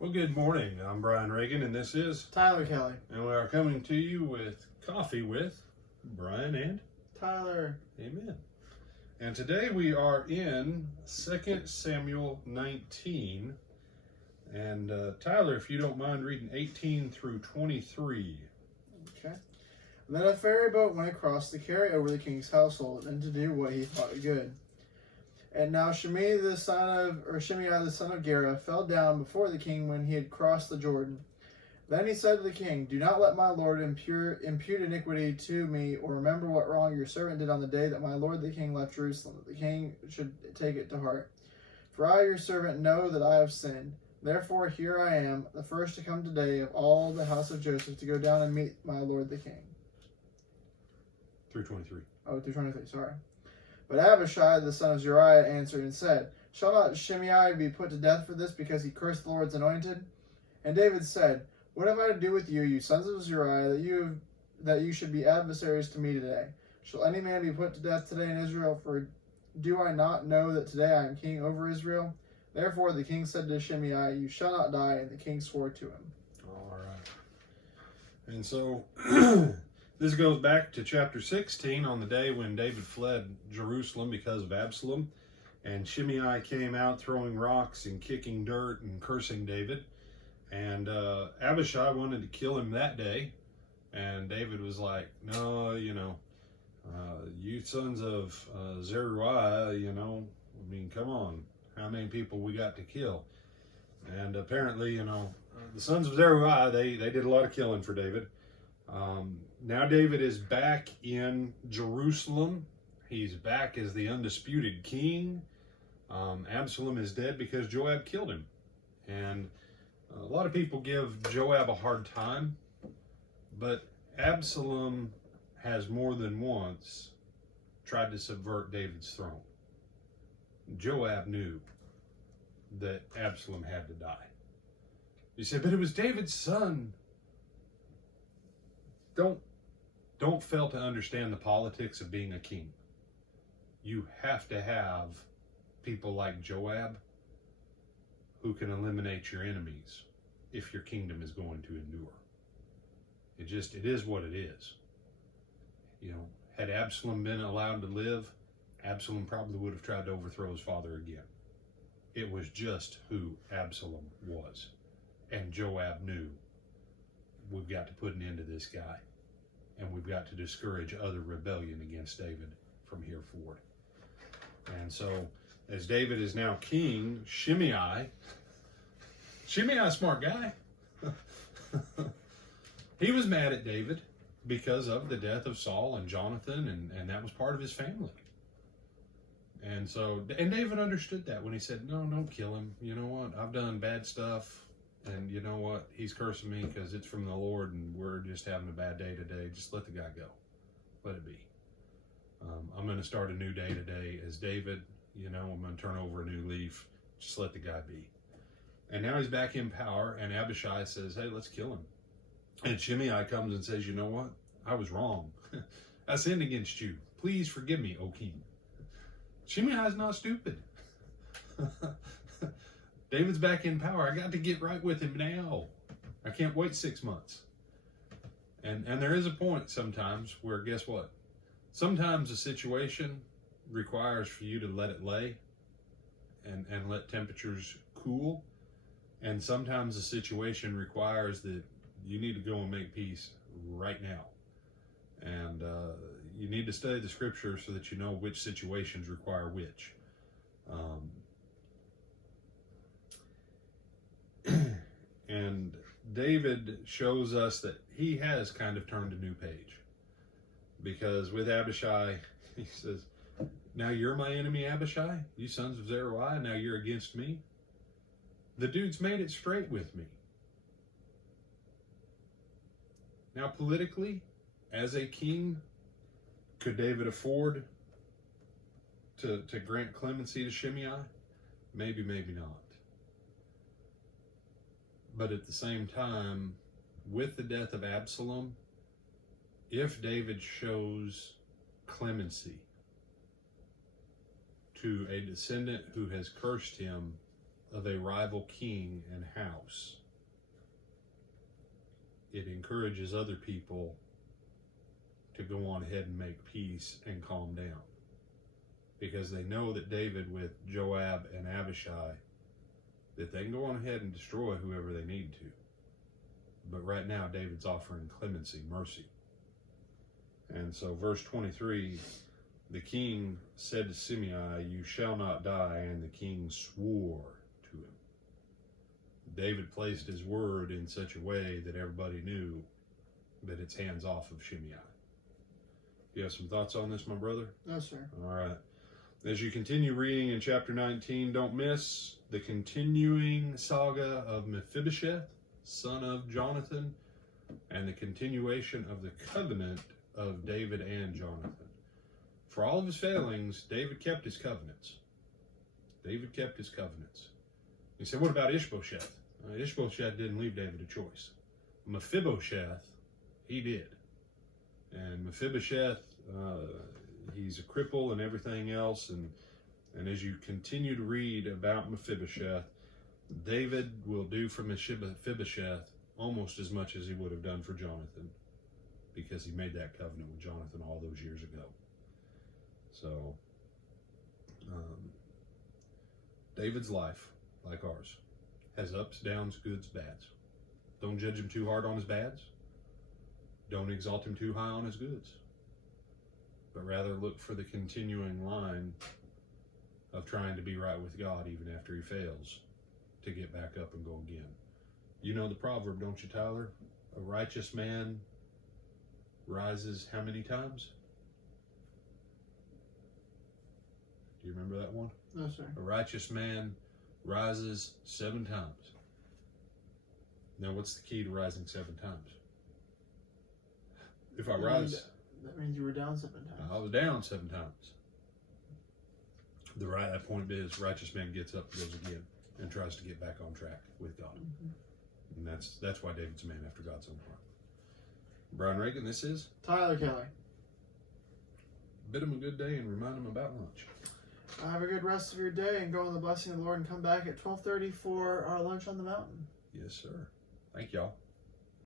Well, good morning. I'm Brian Reagan, and this is Tyler Kelly. And we are coming to you with Coffee with Brian and Tyler. Amen. And today we are in 2 Samuel 19. And Tyler, if you don't mind reading 18 through 23. Okay. And then a ferry boat went across to carry over the king's household and to do what he thought good. And now Shimei the son of Gera fell down before the king when he had crossed the Jordan. Then he said to the king, "Do not let my lord impute iniquity to me, or remember what wrong your servant did on the day that my lord the king left Jerusalem, that the king should take it to heart. For I, your servant, know that I have sinned. Therefore here I am, the first to come today of all the house of Joseph, to go down and meet my lord the king." Through 23. Oh, through 23, sorry. But Abishai, the son of Zeruiah, answered and said, "Shall not Shimei be put to death for this, because he cursed the Lord's anointed?" And David said, "What have I to do with you, you sons of Zeruiah, that you should be adversaries to me today? Shall any man be put to death today in Israel? For do I not know that today I am king over Israel?" Therefore the king said to Shimei, "You shall not die," and the king swore to him. All right. And so this goes back to chapter 16 on the day when David fled Jerusalem because of Absalom. And Shimei came out throwing rocks and kicking dirt and cursing David. And Abishai wanted to kill him that day. And David was like, "No, you sons of Zeruiah, I mean, come on. How many people we got to kill?" And apparently, the sons of Zeruiah, they did a lot of killing for David. Now David is back in Jerusalem. He's back as the undisputed king. Absalom is dead because Joab killed him. And a lot of people give Joab a hard time, but Absalom has more than once tried to subvert David's throne. Joab knew that Absalom had to die. He said, "But it was David's son." Don't fail to understand the politics of being a king. You have to have people like Joab who can eliminate your enemies if your kingdom is going to endure. It is what it is. Had Absalom been allowed to live, Absalom probably would have tried to overthrow his father again. It was just who Absalom was. And Joab knew, we've got to put an end to this guy. And we've got to discourage other rebellion against David from here forward. And so, as David is now king, Shimei's a smart guy. He was mad at David because of the death of Saul and Jonathan, and that was part of his family. And David understood that when he said, "No, don't kill him. You know what? I've done bad stuff. And you know what? He's cursing me because it's from the Lord, and we're just having a bad day today. Just let the guy go. Let it be. I'm going to start a new day today as David. I'm going to turn over a new leaf. Just let the guy be." And now he's back in power, and Abishai says, "Hey, let's kill him." And Shimei comes and says, "You know what? I was wrong. I sinned against you. Please forgive me, O king." Shimei is not stupid. David's back in power. I got to get right with him now. I can't wait 6 months. And there is a point sometimes where, guess what? Sometimes a situation requires for you to let it lay and let temperatures cool. And sometimes a situation requires that you need to go and make peace right now. And you need to study the scripture so that you know which situations require which. And David shows us that he has kind of turned a new page. Because with Abishai, he says, "Now you're my enemy, Abishai, you sons of Zeruiah, now you're against me." The dude's made it straight with me. Now politically, as a king, could David afford to grant clemency to Shimei? Maybe, maybe not. But at the same time, with the death of Absalom, if David shows clemency to a descendant who has cursed him of a rival king and house, it encourages other people to go on ahead and make peace and calm down. Because they know that David, with Joab and Abishai, that they can go on ahead and destroy whoever they need to. But right now, David's offering clemency, mercy. And so verse 23, the king said to Shimei, "You shall not die," and the king swore to him. David placed his word in such a way that everybody knew that it's hands off of Shimei. You have some thoughts on this, my brother? No, sir. All right. As you continue reading in chapter 19, don't miss the continuing saga of Mephibosheth, son of Jonathan, and the continuation of the covenant of David and Jonathan. For all of his failings, David kept his covenants. David kept his covenants. You say, what about Ishbosheth? Ishbosheth didn't leave David a choice. Mephibosheth, he did. And Mephibosheth, he's a cripple and everything else. And as you continue to read about Mephibosheth, David will do for Mephibosheth almost as much as he would have done for Jonathan, because he made that covenant with Jonathan all those years ago. So, David's life, like ours, has ups, downs, goods, bads. Don't judge him too hard on his bads. Don't exalt him too high on his goods. But rather look for the continuing line of trying to be right with God even after he fails, to get back up and go again. You know the proverb, don't you, Tyler? A righteous man rises how many times? Do you remember that one? No, sir. A righteous man rises 7 times. Now, what's the key to rising 7 times? If I rise... That means you were down 7 times. I was down 7 times. The point is, righteous man gets up, goes again, and tries to get back on track with God. And that's why David's a man after God's own heart. Brian Reagan, this is Tyler Kelly. Bid him a good day and remind him about lunch. Have a good rest of your day and go in the blessing of the Lord, and come back at 12:30 for our lunch on the mountain. Yes, sir. Thank y'all.